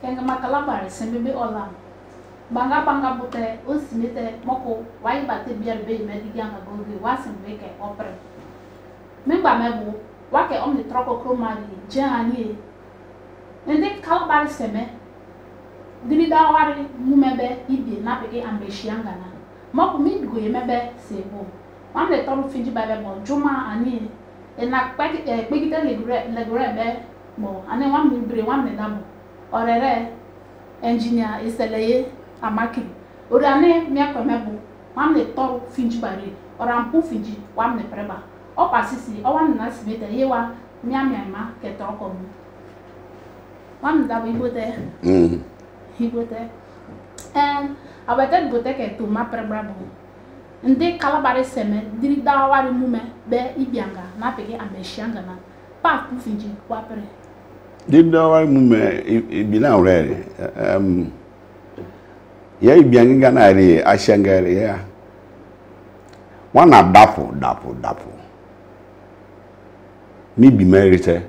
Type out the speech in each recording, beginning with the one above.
kenga makalabare sembe ola banga bute osimete moko wai bate biar be mediganga gogi wasim beke opre memba mebu wake omni troko kromali jani ende kalabare seme dirida wari mumebe ibi na peke ambeshianga na moko mi go yemebe sebo wamle toru finji babe mo juma ani ena pekite legre be mo ane wamle bre wamle dabo orere engineer iseleye amaki ori ane mi akomebu wamle toru finji bare orampu finji wamle preba o pasisi o wamle na simete yewa miama ke troko mu wamle dabo ibote hibote and abete bote ke to ma preba bo ndi kalabare seme diri dawari mume be ibianga na peke ameshianga na pa kufinji kwapere diri dawari mume ibina urere ya ibianga na ri ashangare ya wana dapo mi bi merite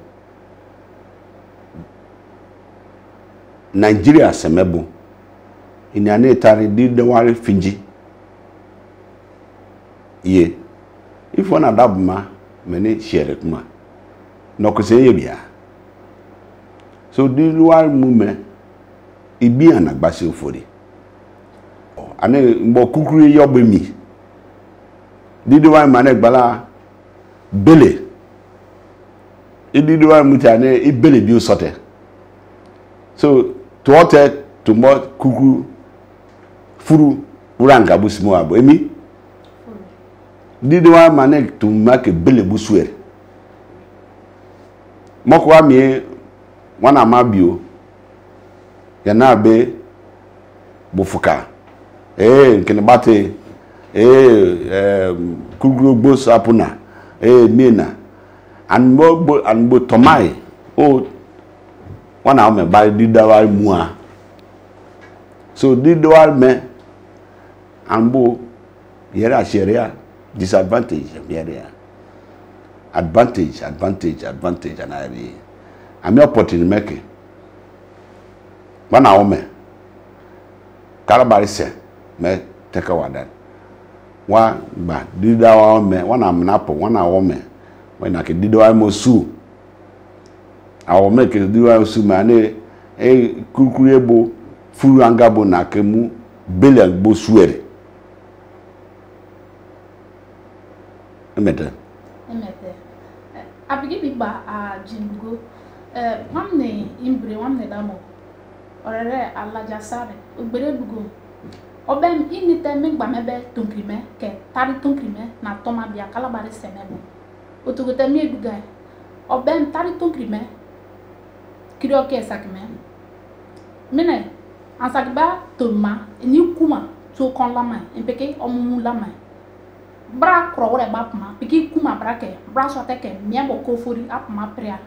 Nigeria semebo iniane tari diri dawari finji ye if one adabma many share it ma no ko say bia so the dual movement e bi anagbase ofori ane mbo kukuru yobe mi the dual man egbala bele e the dual mutane e bele bi osote so to hote to mo kukuru furu uranga busimo abo emi Didwa manek to make a bele buswer. Mokwa mi wana mabio yana be bufuka. Nkene bate kugro bos apuna mina anbo tomai o wana ome ba didwa mua. So didwa me anbo yera sheria disadvantage area advantage and I'm your pot in make wana ome kalabari se me take a wadan wa ba dida wa ome wana mnapo wana ome wana ke dida wa mosu awo make dida wa su mane kukurebo furu angabo na kemu bele bo suere emete abigi biba a jingo wamne imbre wamne damo orere alaja sare ogbere dugo obem inite migba mebe tonkrime ke tari tonkrime na toma bia kalabari semebo otogote mi eduga obem tari tonkrime kiro ke sakme mine ansagba toma ni kuma to kon lama impeke omumu lama bra krowre bapma piki kuma brake bra soteke miembo kofori apma prea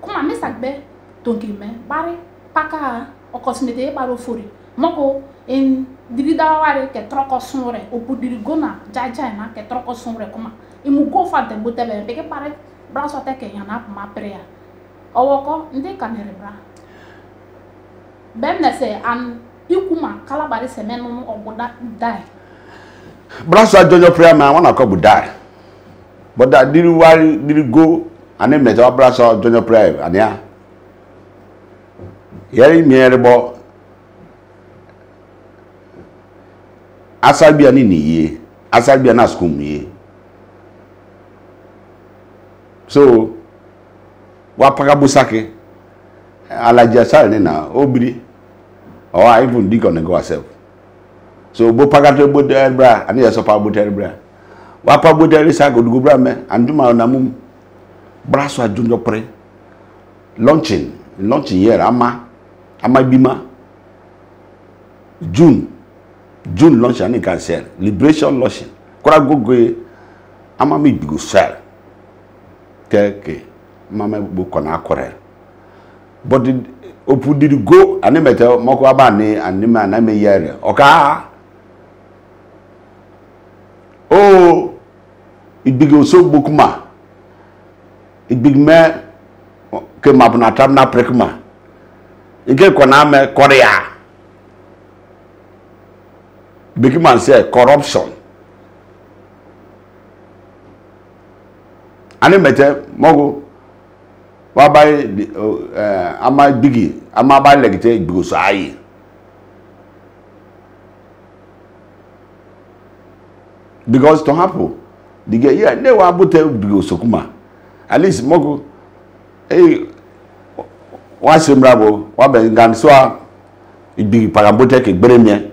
kuma mesagbe tonkrime bare paka okosmete baro fori moko en dirida ware ke troko sunre opudiri gona jaja na ke troko sunre kuma imu go fa de botebe peke bare bra soteke yana apma prea owoko ndi kanere bra bem na se an ikuma kalabari semenu oboda dai Brasso Jojo prayer man wanna come die. But that did go and then met our brasso Jojo prayer and yeah. Yeri merebo Asabia ni ye Asabia na school ye. So wapaka busake alaja sal na obri or I even dig on go herself. So bo pagato bo derbra ani yeso pa bo derbra wa pa bo der sa go bra me anduma na mum braso adunjo pre launching here ama bima June launch ani cancel liberation launching kora gogo ama me bigo sell keke mama bo kona akore but opu did go ani meta moko aba ni anima na me yere oka oh it big so bukuma it big me ke mapna tam na prekma Ike kona me Korea. Big man say corruption. Ani mete mogo wa buy ama bigi ama buy legite bigoso ayi. Because to happen the guy yeah ne wa bote bigoso kuma at least mogo wa semrabo wa be ngan so a bigi parabote ke gbere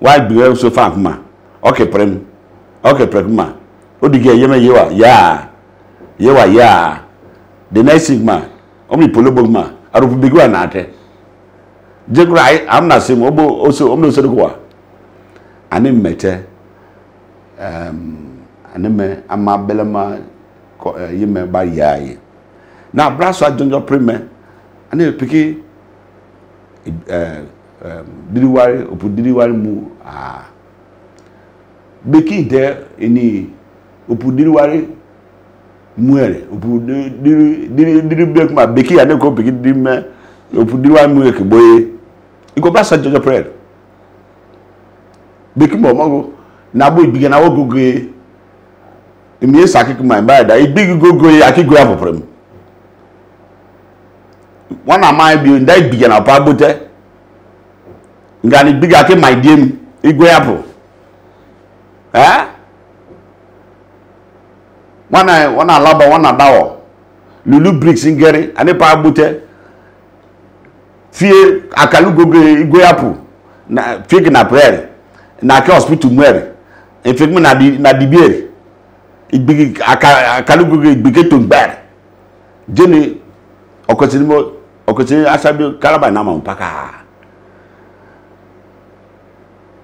why be so far kuma okay prem kuma odige yeme yewa ya the next sigma omi polobo ma arufu bigwa na ate jekura am na sim obo also omno so kwa ani mete anime ama belema yeme ba yayi na braso ajonjo preme ani piki diriwari mu beki de eni opudiriwari muere opudiri bek ma beki ane ko beki dime opudiriwari mu ke boye iko ba sa jojo prayer beki mo mago na bo ibiga na wo gogoe emi esake ma ba da ibigi gogoe akigo ya poprem wana mai bi ndai ibiga na pa bote ngani biga ke my game igwe apo wana laba wana dawo lulu bricks ngere ane pa bute fie akalu gogo igwe apo na fike na prayer na ke hospital mwere infect na dibiere igbigi akalu gogo igbige to gbar jeni okotini asabi kalaba na ma mpaka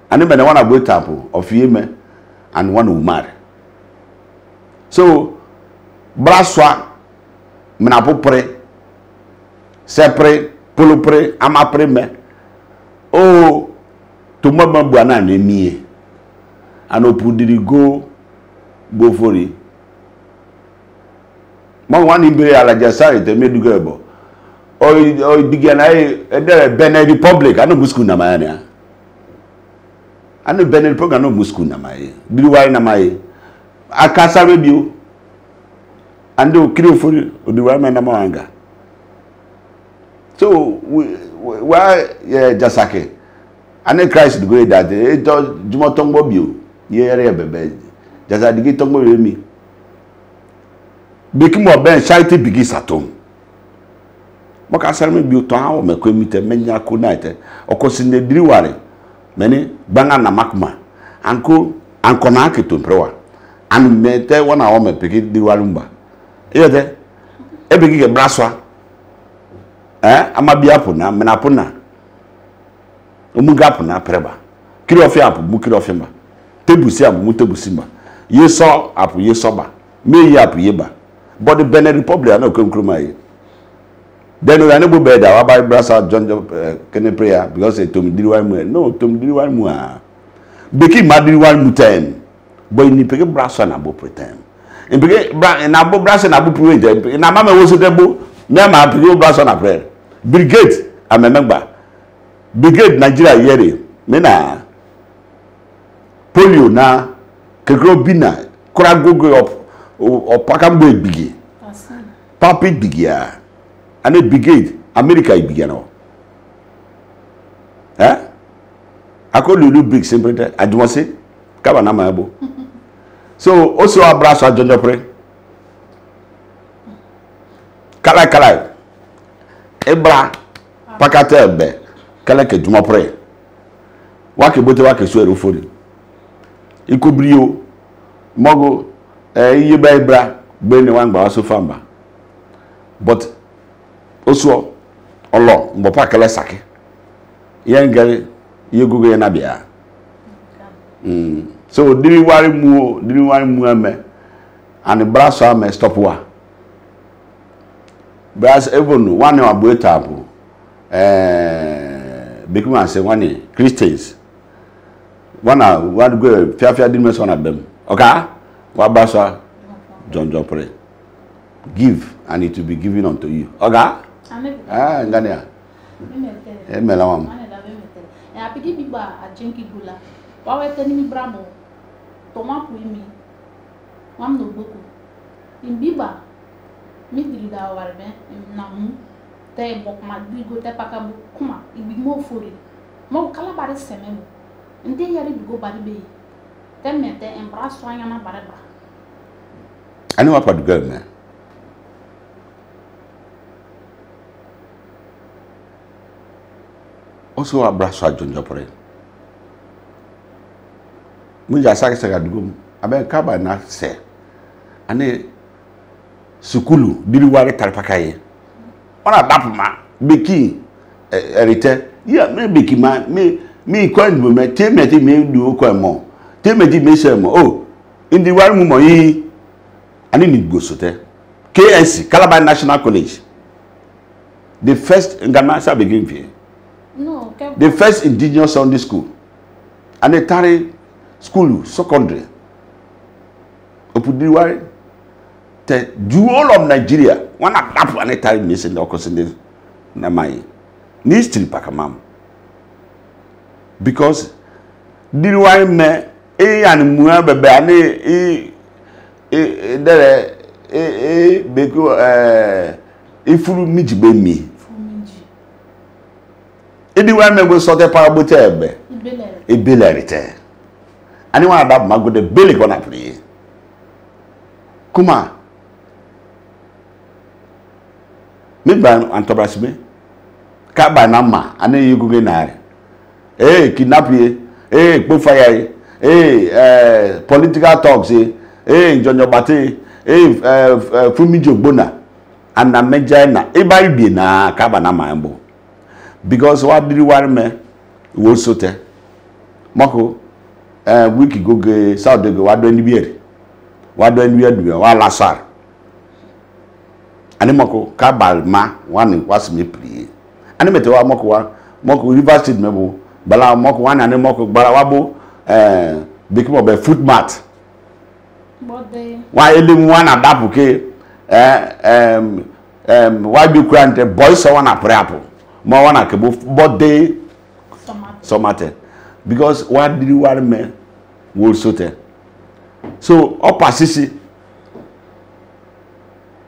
and then one about tapu of yeme and one who marry. So braswa menapo pre sepre polo pre ama pre me oh to mama buana na mie and opudiri go fori mo wan imbere ala jasari te medugo ebo o bigana e Benin Republic anu busku na mayania anu Benin Republic no busku na maye diriwai na maye akasa radio ando kiri fori odiwai na mawanga so we jasake ane Christ go that e to jumo tongbo bio yere bebe jasa digi tongbo remi bikimo ben charity bigi satom mo ka sare me bio to ha o mekwemite menya ko night okosinde diriware meni banga na makma anko na aketo prewa anu mete wana o me peki diriware mba yete ebegi ke braswa ama bia pona mena pona omuga pona preba kiri ofi apu mu kiri ofi mba tebusi apu mu tebusi mba yeso apu yeso ba meyi apu yeba but the Benin Republic ana okromkroma yi then we are not bed our Bible brasa John can prayer because it to me diriwari mu no to me diriwari mu beki madiriwari mu ten boy ni peke brasa na bo pretend in peke na bo brasa na bo pray na mama wo so debo me ma peke brasa na prayer brigade amemegba brigade Nigeria yere me na polio na kekro bina kora gogo up opakambo bigi papi bigia and a brigade America began now. I call Lulu Big simply I do say Kabana Mabo. So also a brass at John Jopre Kalai Ebra Pakate be Kalake Jumapre Waki bote waki swear ufori Ikubrio Mogo Yeba Ebra Bene Wangba so famba but oso olo mbopa kele sake yengere yegugo ye na bia so diriwari mu ame and braso ame stop wa bras even one abu etabu bikuma say one Christians one go fiafia di meso na bem okay wa braso John pray give and it will be given unto you okay ngania Emela mam. E apiki biba ajenki gula. Wawe teni mi bramo. Toma puimi. Wam no boku. Imbiba. Mi dirida warbe namu. Te bok ma bigo te pakabu kuma ibimo fori. Mo kala bare sememo. Nde yari bigo bari be. Te mete embrasso anyana bare ba. Ani wa padu girl me. Also abraço a Jonjo Pore. Munja sake saka dugum. Abe kaba na se. Ane sukulu diri wale tarpakaye. Ona dapu ma beki erite. Ya me beki ma me kwa ndu me temeti me du kwa mo. Temeti me se mo. Oh, indi wale mu mo yi ani ni gosote. KNC Calabar National College. The first Ghana sa begin here. No, the first indigenous Sunday school and the Tari school secondary Opudiwari the jewel of Nigeria one tap and a Tari missing the Okosinde Namai needs to pakamam because Diwari me and Muabe beko ifuru mijibe mi Edi wa me go sote parabote ebe. Ibele rite. Ani wa adab mago de bele kona play. Kuma. Me ban antobrasime. Ka ba na ma ani yuguge na. Kidnap ye. Po fire ye. Political talks ye. Jonjo bate. Fumi jogbona. Ana meja na. E ba ibi na ka ba na ma embo. Because what did you want me? We also tell Mako, wiki go ge South de go. What do you need? What do you need? What lasar? Ani Mako kabal ma one was me play. Ani mete wa Mako River State mebo. Bala Mako one ani Mako bala wabo become a foot mat. But they Why elimu one adapu ke why be grant boys one apple. More one akebo but they somate because what did you want me will sote so opasisi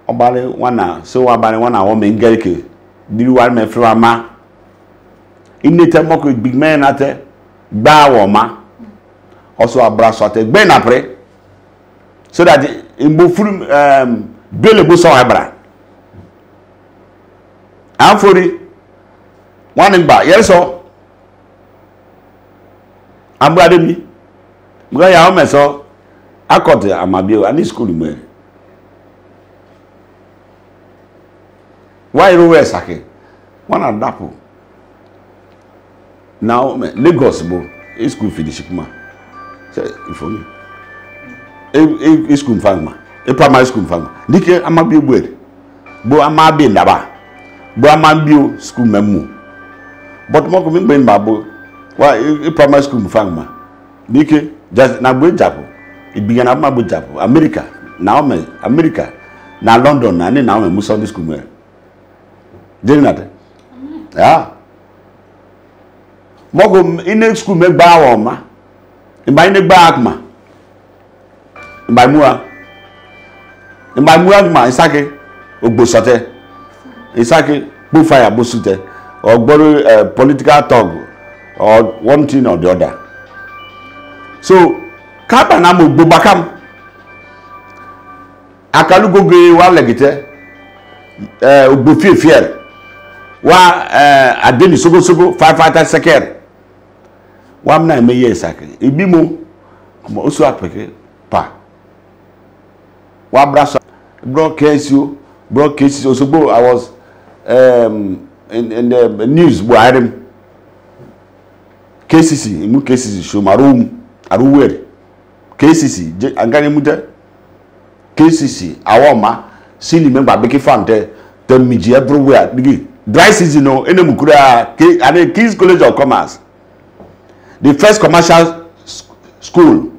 obale wana so wabale wana wo me ngerike did you want me flama inete moko big man ate gba wo ma also abraso ate gbe na pre so that imbo furu bele bo so abra afori one ba yes so abrade mi because ya o me so akote amabio ani school me why ro we sake one adapo now Lagos bo school finish kuma say for me e school fama e primary school fama dike amabio bo amabi ndaba bo amabio school memu but moko mi gbe mbabo wa primary school mfangma dike just na gbe japo ibiga na ma gbe japo America na London na ni na mu Sunday school me deni na ya moko in school me gba wa ma imba ni gba akma imba muwa ma isake ogbosote isake bo fire bo sute or political talk or one thing or the other. So kaba na mo gbobakam akalu goge wa legite ogbofi fier wa adeni sogo 5 second wa mna me ye sake ibimo mo osu apeke pa wa braso bro case Osogbo I was in the news Buhari KCC imu KCC shomarum aruwer KCC angani muta KCC awoma sini member beki fante the miji everywhere dry season no enemu kura and King's College of Commerce the first commercial school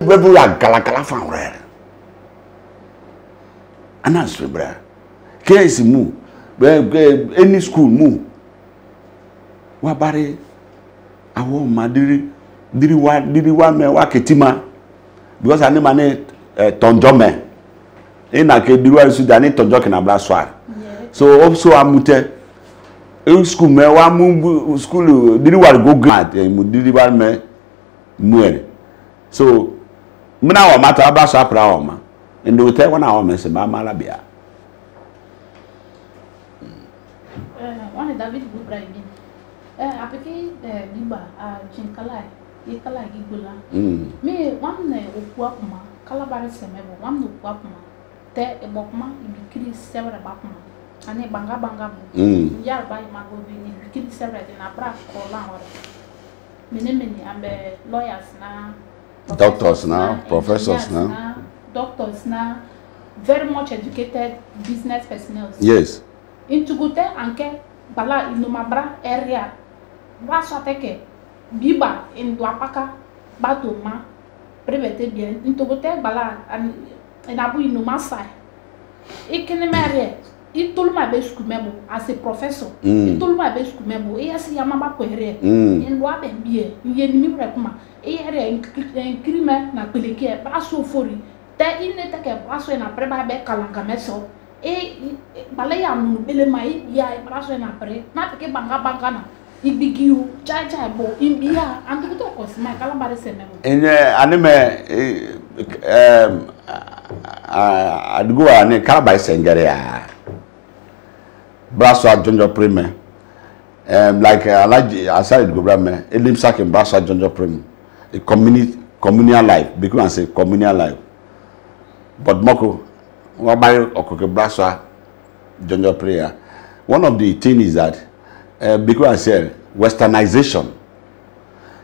everywhere galagala fan rare anasre bra KCC mu any school mu wa bare awo ma diri wa me wa ketima because ani mane tonjo me ina ke diri wa su dani tonjo ke na bla swar so also amute school me wa mu school diri wa go grad mu diri wa me muere so mna wa mata ba so apra wa ma ndo te wana wa me se ma mala bia one David Ibrahim apeke biba chinkala ikala gigula me one okwa kuma kala bare semebo one okwa kuma te ebokuma ibikiri severe bakuma ani banga yar ba mago bi ibikiri severe na bra kola ora many ambe lawyers na doctors na professors na doctors na very much educated business personnel. Yes. Into gute anke bala inumabra area waso teke biba in Dwapaka batoma private bien into gute bala and abu inumasa ikene mere itulma be skumebo as a professor itulma be skumebo yes yamaba ko ere in wa be bie yenimi rekuma ere crime na peleke baso fori te inne teke baso na preba be kalanga meso balai anu bele mai ya braso na pre na peke banga na ibigiu cha bo imbia antu to kosma kala bare sememo anime adgo ani kala bare sengere ya braso ajonjo prime like alaji aside go brame elim sak in braso ajonjo prime a communal life because I say communal life but moko prayer. One of the things is that because I said westernization.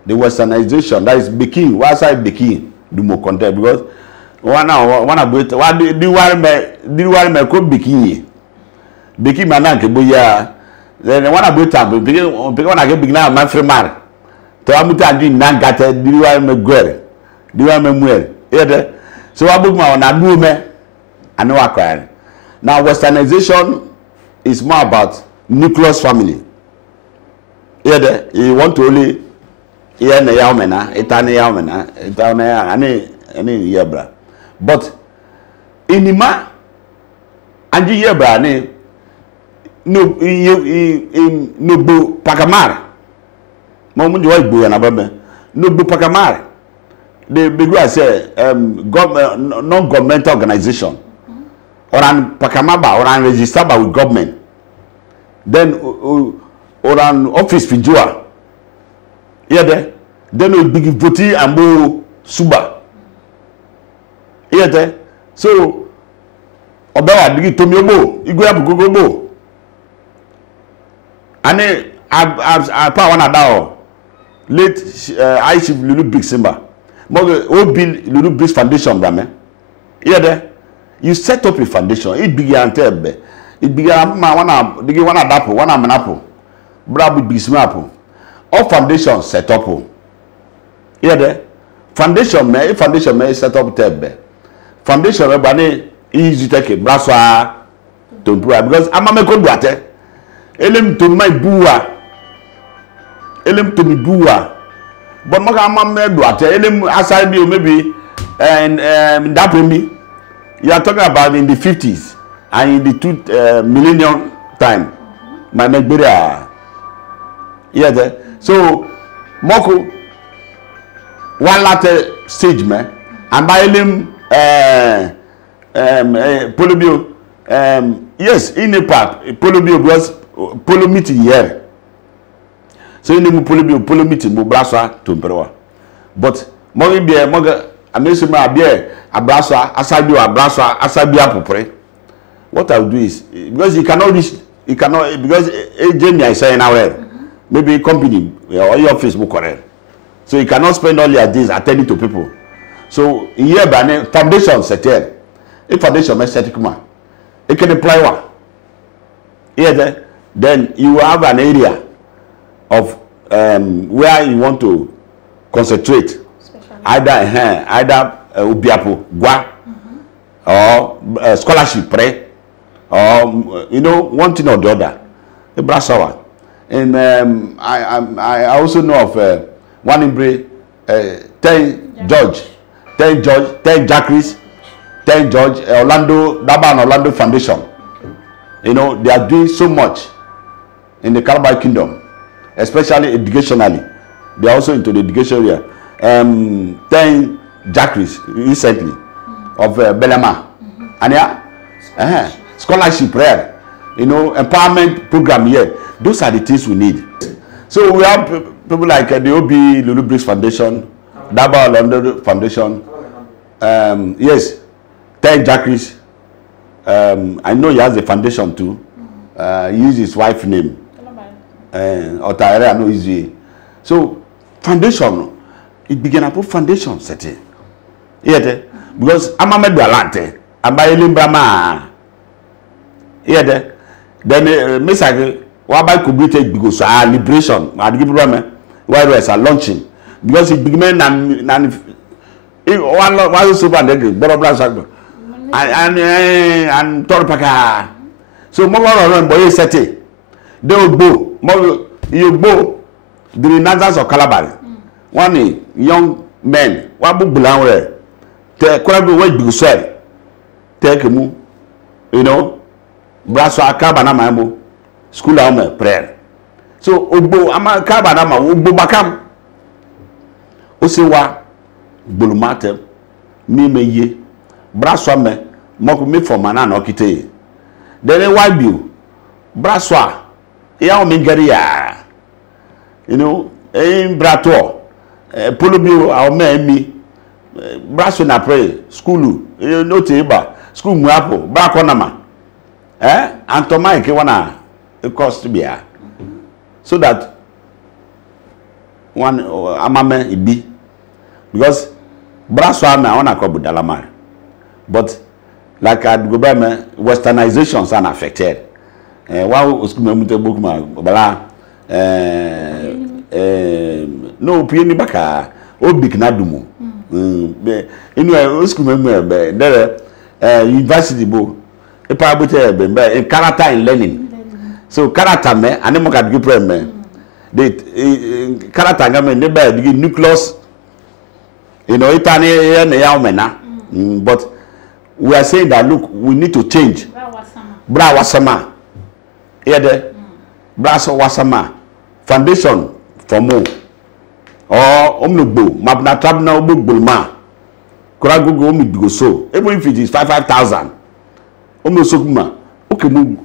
The westernization that is baking. Why say baking? Do more content because one about what do me call baking. Baking man ke boya. Then one about time because when I get big now my friend mar. To amuta di na gata do me gwere. Do me muere. So abu ma na do me I know acquired. Now, westernization is more about nucleus family. Yeah, you want to only hear the yaumena, etane yaumena, etane any yebra. But in Ima, and you yebra ne no no bu pakamar. Moment you want bu na babe. No bu pakamar. The big I say non-governmental organization. Or an pakamaba or an registered with government. Then or an office fijua. Yeah, then we big voti and bo suba. Yeah, so obawa big tomiobo, you go up go. And I power one adao late I chief Lulu Big Simba. Moge o bill Lulu Big Foundation brame. Yeah, you set up a foundation. It began to it began one apple, one apple. Brab big apple. All foundation set up. Yeah, there. Foundation may set up tebe. Foundation me easy take a braswa to improve because I'm a good water. Elim to my bua. Elim to me bua. But I'm a water. Elim aside you maybe and that me. You are talking about in the 50s and in the millennium time. My Nigeria. Yeah, there. So, Moko, one latter stage, man, and by him, Polobio, yes, in a part, Polobio was Polo meeting here. So, in the Polo meeting, Mubrasa to Imperial. But, Moga, Amesima Abia, Abrasa, Asabia Popre. What I'll do is, because because Jamie is saying now, maybe a company or your Facebook correct. So you cannot spend all your days attending to people. So here, by foundation set here. A foundation may set come. It can apply one. Here, then you have an area of where you want to concentrate. Either Ubiapo, Gua, or scholarship, pray, or one thing or the other. A brassawa. And I also know of one in Bray, 10 George, 10 Jacques, 10 George, Orlando Foundation. You know, they are doing so much in the Calabar Kingdom, especially educationally. They are also into the education area. 10 Jacques recently of Belema. And yeah, scholarship prayer. You know, empowerment program here. Those are the things we need. So we have people like the OB Lulu Briggs Foundation, Daba Orlando Foundation. Yes, 10 Jacques. I know he has a foundation too. He uses his wife's name. Otaere, I know easy. So foundation, it began up foundation setting. Yeah, because I'm a medalante. I'm by Limbrama. Yeah, then Miss Why could we take because liberation? I give them why we are launching because it began and one super and Torpaka. So more around boy set it. They will go more you go the Renaissance of Calabar. One young men, what book belong te quite go wait because take a move, you know, brass or cabana mambo. School home prayer. So ogbo ama kaba na ma ogbo bakam. Osewa bolumate mi meye braswa me moko me for mana na okite. Then why bill braswa ya o mingari ya. You know, brato polo bill a o me mi braswa na pray school no teba school mu apo bra konama. Antoma ke wana it costs to be so that one amame it be because braswa na ona ko budalama but like at go by me westernizations are affected one oskuma mute book ma bala no pieni baka obik na dumo inu oskuma mu be there university bo e pa bote be character in learning. So character me and them can give problem the character game ne be the nucleus you know it but we are saying that look we need to change bra wasama here there bra so wasama foundation for more or omnugbo mabna trabna obugbulma kora gogo omidigo so even if it is 5,000 omnosokuma okay mu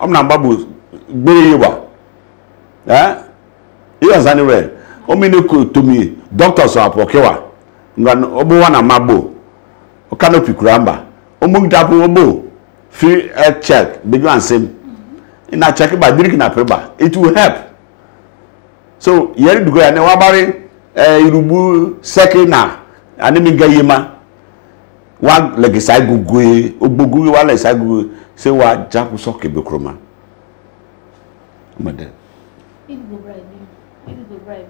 omna babu gbere wa yes anyway omineko to me doctors are pokewa ngan obo wana mabo o canopy kuramba omugdapo obo free health check big one same ina check by drink na peba it will help so yeri dugo ya ne wabare irubu sekina animi gayema wa legisai gugu ogbogu wa legisai gugu se wa japu so kebekroma Mother. It go bribe.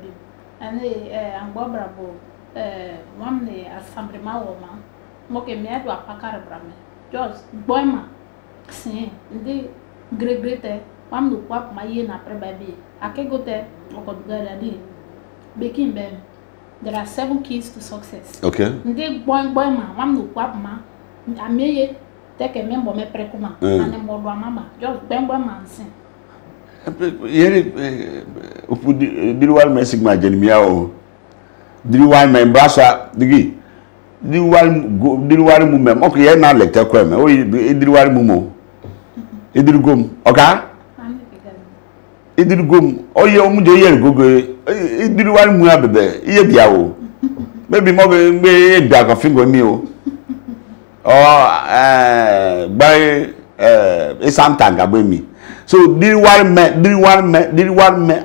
And I'm Bobrabo, one day assembly my woman, mocking me at a packer brame. Just boyma, see, the great, one look up my yen after baby. I can go there, or go together. Baking them. There are 7 keys to success. Okay. The boyma, one look up ma, I may take a member me precuma, and a more mama, just bembo man sing. Yeri diriwal me sigma jenimia o diriwal me brasa digi diriwal mu me moko ye na lecture kwa me o diriwal mu mo idirigom oka idirigom o ye o mu je ye gogo idiriwal mu abebe iye bia o maybe mo be e bia ka fingo mi o by Santanga by me. So diriwal me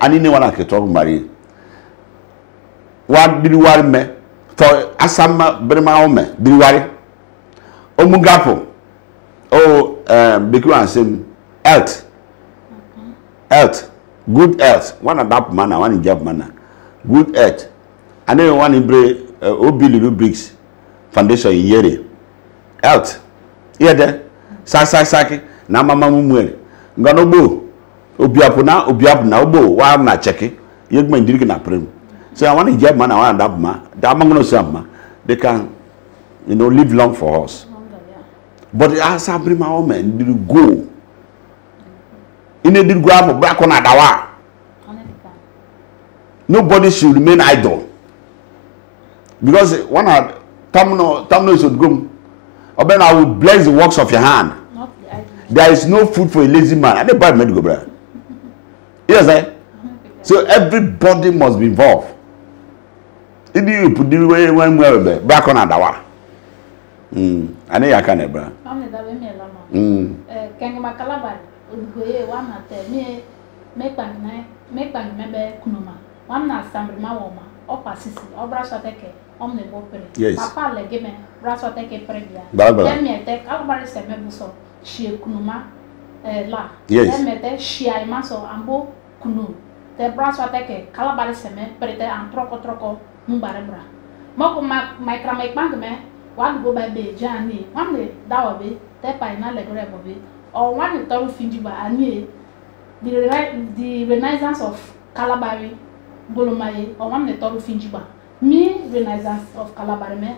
ani ne wana keto mari. Wa diriwal me to asama brema o me diriwal. Omugapo. Oh beku ansem health. Health. Good health. One adapt manner, one job manner. Good health. And then one ibre Obi Lulu Briggs Foundation yere. Health. Here there. Saki na mama mumwe. Nganobo obiapuna obo wa na cheke yegma ndiri na prem so I want to get man I want that man that man no they can live long for us but as I bring my woman did go in a did grab back on adawa nobody should remain idle because one tamno should go Oben I will bless the works of your hand. There is no food for a lazy man. I didn't buy medical brother. Yes, eh? So everybody must be involved. If you put the way when we back on Adawa. I know you can, brother. Can you calabar? One at me make member Kunuma. One not some Mawoma, or Passisi, or Brasateke. Yes. Papa legeme braso teke prebia. Demi ete kalbari se mebuso shie kunuma la. Yes. Demi ete shia imaso ambo kunu. Te braso teke kalbari se me prete an troko mbare bra. Moko my kramek bank me wan go by be jani. Wan de dawa be te pa ina legre bobe. Or one toru finjiba ani the renaissance of Kalabari Bolomaye or one toru finjiba. Me renaissance of Calabarme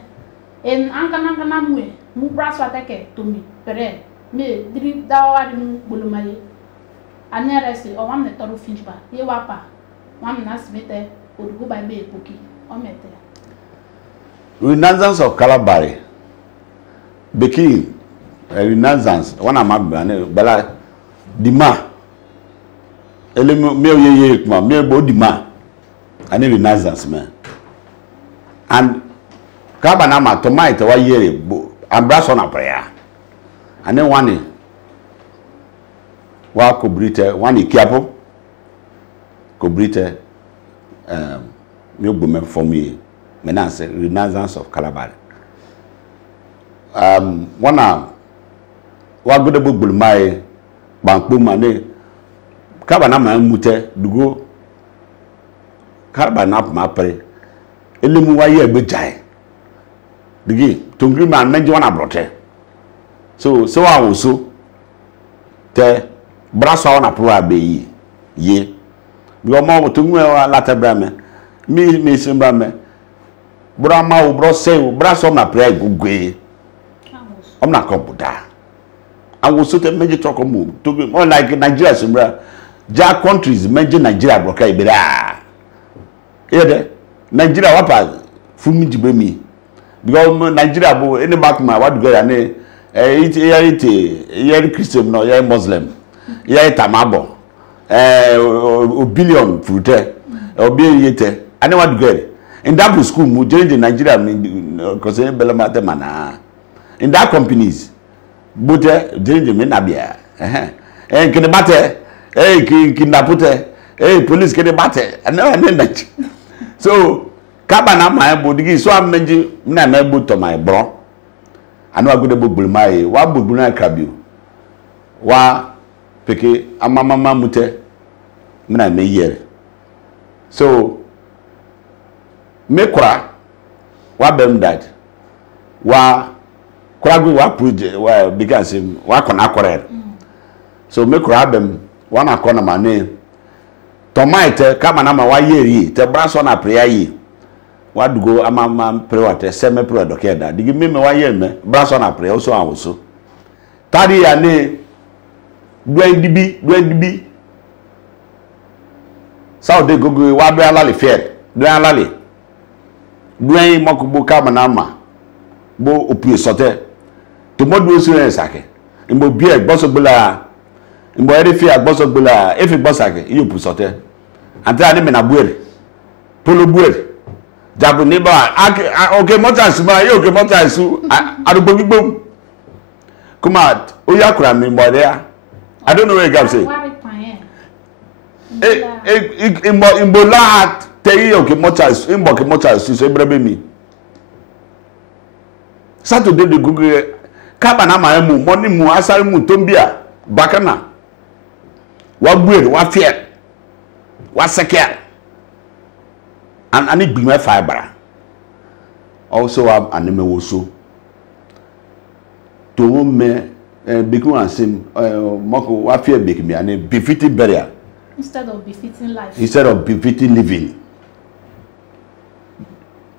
en angana mwe mu braso ateke to me pere me diri dawa mu bulumaye anerese o wam ne toru finchba ye wapa wam na smete odugo ba be epoki o mete renaissance of Calabari beki renaissance wana mabba ne bala dima ele me ye kuma me bo dima ani renaissance man and Kabanama to my to wa yere and brass on a prayer. And then one wa cobrite one kiapo cobrite new woman for me menace renaissance of Calabar. One wa good book bulmai banku mane Kabanama mute dugo Kabanap ma pray. Elimu wa ye bejai digi tungri man menji wana brote so wa woso te braso wana pro abeyi ye bi o mo tungri wa lata brame mi simba me bra ma wo bro se braso na pre gugwe om na komputa awoso te menji troko mu to be more like Nigeria simba ja countries menji Nigeria broka ibira ede Nigeria wapa fumi jibemi because Nigeria bo any back my what go ne it Christian no ya Muslim ya tamabo o billion fruite obi yete and what go in that school mu join the Nigeria because belama te mana in that companies bote join the menabia kene bate kidnapote police kene bate and na so Kabana my bodigi so amenji na na to my bro anu agude bogbulmai wa bogbulna krabiu wa peke amamama mute na me yere so mekura wa bem dad wa kuragu wa project wa because wa kona korel so mekura bem wa na kona mane Tomaite kama na ma wa yeri te braso na prayer yi wadugo amama prayer te seme prayer dokeda digi me wa yer me braso na prayer so awoso tadi ya ne dwendibi Saudi gogo wa do ala le fair do ala le dwen mokubo kama na ma bo opie sote to modu so yen sake mbo bie gboso gbula mbo ere fi agboso gbula efi gbosake yopu sote ante ani me na buere polo buere jabu niba okay motas ma yo okay motas arugbo gbigbo kuma oya kura mi mbo there I don't know where you say imbo la tell you okay motas imbo okay motas so brebe mi Saturday de google kaba na ma mu money mu asari mu tombia bakana wa buere wa fear wa secure and ani gbime fiber also am anime woso to me beku asim moko wa fear bek me and befitting burial instead of befitting life. Instead of befitting living.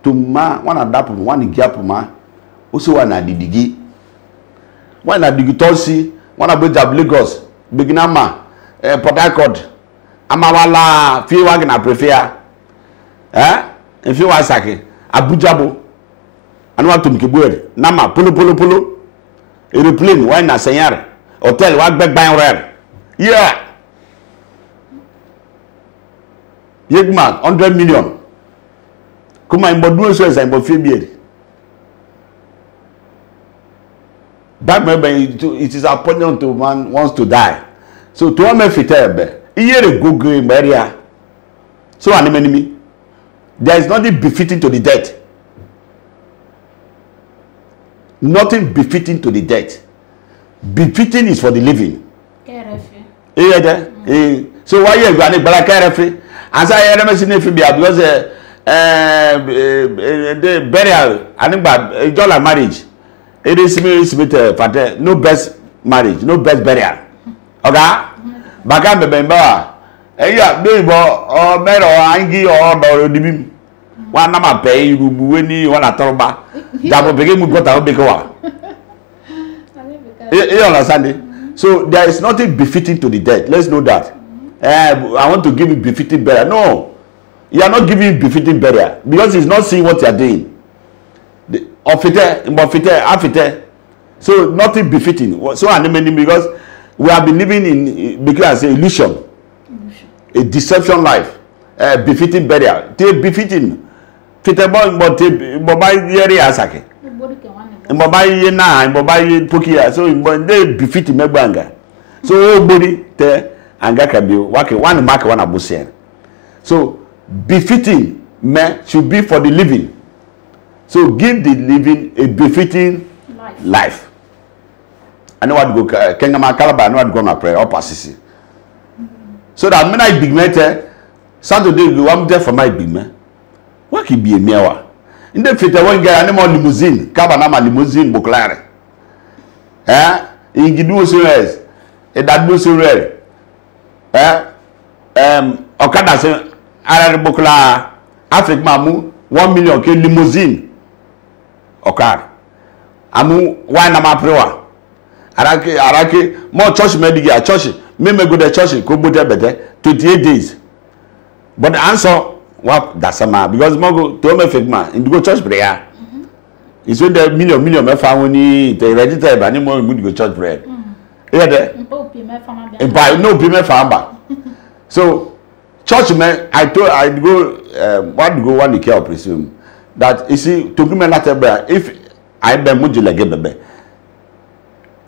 To ma wana dapo wana gap ma oso wana didigi. Wana digitosi wana beja Lagos begina ma Port Harcourt amawala fi wa gina prefer fi wa sake Abuja bo anu wa tumkibuere na ma polo aeroplane wa na senyare hotel wa gbegban rare yeah yegma 100 million kuma imbodu so esa imbo fie that maybe it is appointed to man wants to die so to me fitebe iyere gogo maria so anime there is nothing befitting to the dead. Nothing befitting to the dead. Befitting is for the living. So why you going to black kerefe? As I never seen it because the burial and dollar marriage. It is no best marriage, no best burial. Okay? Baka bemba. Yeah, do or mero angi or dibim. One number pay you when you want to talk about. That begin with what I you understand? So there is nothing befitting to the dead. Let's know that. I want to give you befitting burial. No, you are not giving befitting burial because he's not seeing what you are doing. So nothing befitting. So because we have been living in because illusion, a deception life, befitting burial. They befitting. Mbobai na mbobai pokia so they befit megbanga so body te anga kabi wake one mark one abusen so befitting me should be for the living so give the living a befitting life. I know what go kenga makalaba I know what go na prayer or pasisi so that when I big mate Saturday go am there for my big man what could be a mewa in the fit one guy animal limousine kabanama limousine boklare in gidu series e dadbo series okada se ara bokla Africa mamu 1 million ke limousine okada amu why na ma prewa arake more church mediga church me go the church ko bote bete 28 days but the answer what that's a because mogo to me figma in go church prayer it's when the million me found ni the register ba ni mo go church prayer yeah there no be me found so church man I go one the care presume that you see to me later if I be muji like bebe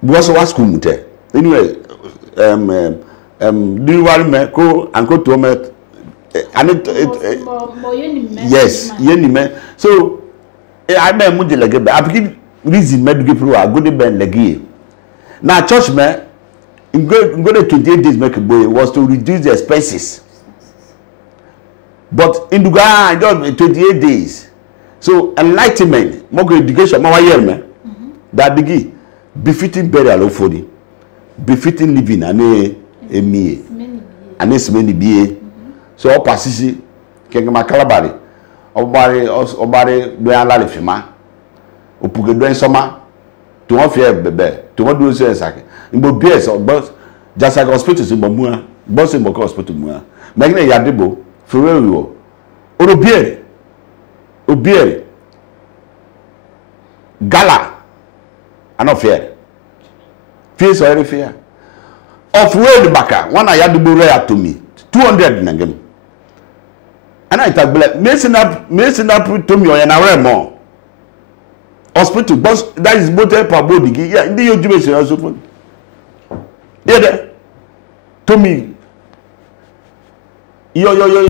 because what school mute anyway do you want me ko anko to me and yes yenime so I be muji like bebe I begin reason me do pro go dey ben like now church man go the 28 days make boy was to reduce the expenses but in the guy just 28 days so enlightenment more education more year me that bigi befitting burial of body befitting living and me and this many be so opasisi kenga makalabari obare do yan la le fima opuge do ensoma to won fe bebe to won do so esake ngbo bs but jasa hospital so gbomua boss in boko hospital mua magna yadebo fewewo obiere gala ano fear face or fear of way baka one yadebo rare to me 200 nangem and I tag black messing up to me or na more hospital boss that is both per body yeah ndi you do so also yeah to me yo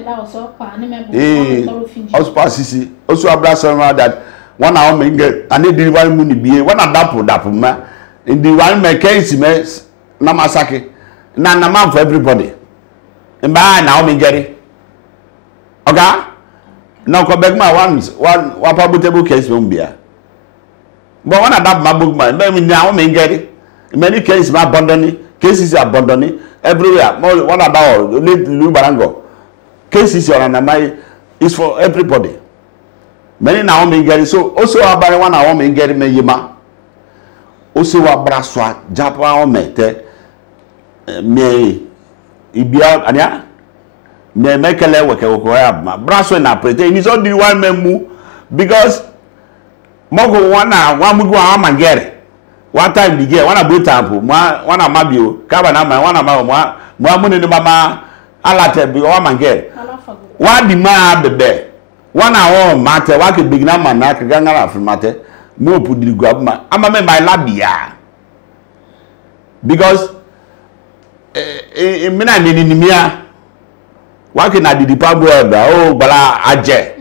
me that also pa ni me also pasisi also abrasa that one hour me get and dey deliver mu ni bie one dapo ma in the one me case me na masake na man for everybody mba na o me get oga na ko beg ma one public case me bia but one dapo ma book ma me na o me get many cases ma abandon cases abandon everywhere one about Lu Barango cases on my is for everybody many now me get so also about one I want me get me yima also wa braswa japa o mete me ibia ania me mekele weke woko ya braswa na prete ni so di one memu because mogo one mugu ama ngere one time the girl one boot tampo one amabio kaba na one amama mo amune ni mama alate bi o mangere one di ma bebe one awon mate wa ke bigina man na ke gangara fi mate mo pudiri guabma ama me my labia because me na ni mia wa ke na di pabo eba o bala aje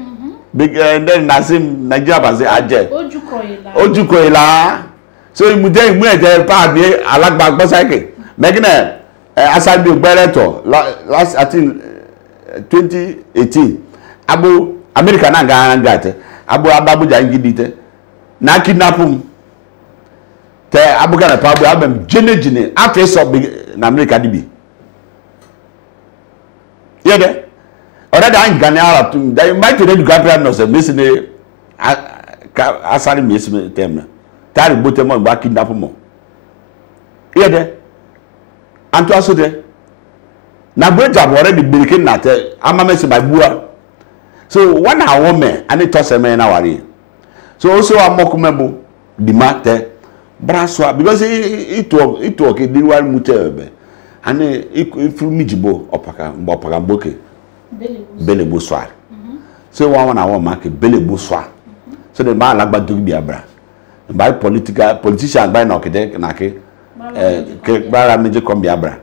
big then na sim Nigeria ba say aje ojukoila so imude eje pa bi alagba gbosake megina asabi ogbereto last I think 2018 abu America na ngate abu jangidite na kidnapum te abu kana pa abu abem jene after so na America dibi yede already an Ghana Arab to they might to the grandparents no say mesine asari mesime tem tari bote mo gba kidnap mo yede anto aso de na breja already birikin na te amamese by bua so one hour me and it toss me na wari so also amokumebo di mate braswa because it work di one mutebe and if mijibo opaka mboke belebo swar so one hour mark belebo swar so the man lagba do biabra by politician by na ke bara meje kom biabra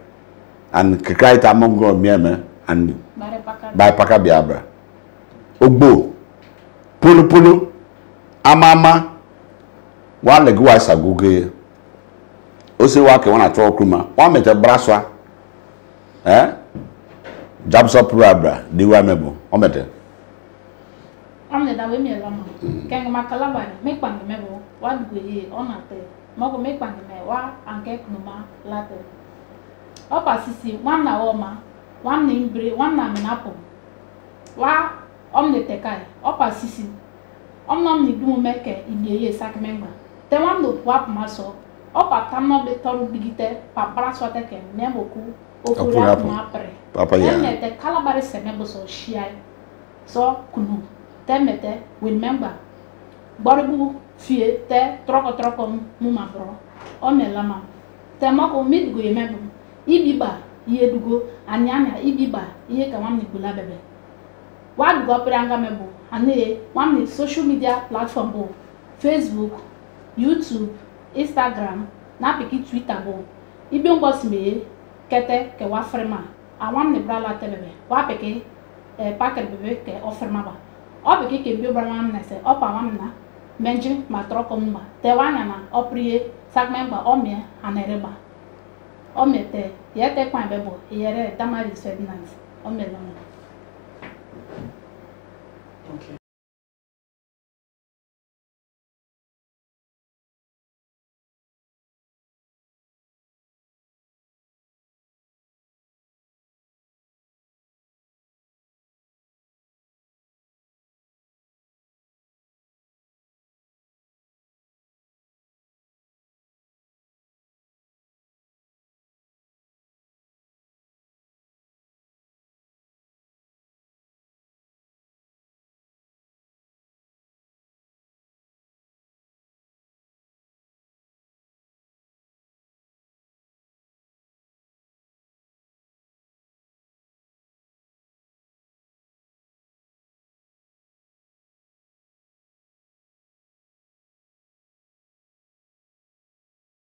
and kekaita mongo mieme and by paka biabra ogbo polo amama wa legu wa sagoge o se wa ke wona to kruma wa mete braswa jabso probra di wa mebo o mete amne da we mi lama kenga makala ba me kwande mebo wa duye onate moko me kwande me wa anke knuma late o pasisi wana oma wana imbre wana minapo wa omne tekai o pasisi omnom ni dumo meke ibieye sakmengba te wando wap maso o patamno be toru bigite pa braso teke nemoku o fura ma pre papa ya ne te kalabare semebo so shiai so kunu temete win member boribu fie te troko mu mabro o melama te mako midgo yemebo ibiba yedugo anyanya ibiba iye kamam ni bula bebe wadu go pranga mebo ane wamni social media platform bo Facebook, YouTube, Instagram, na piki Twitter bo ibe ngos me kete ke wa frema awam ne brala telebe wa piki packer bebe ke offerma ba o piki ke bi brama na se o pa wam na menji matroko mba te wanya na oprie sagmemba o me anereba o mete yete kwa bebo yere tamari Ferdinand o me lo. Okay.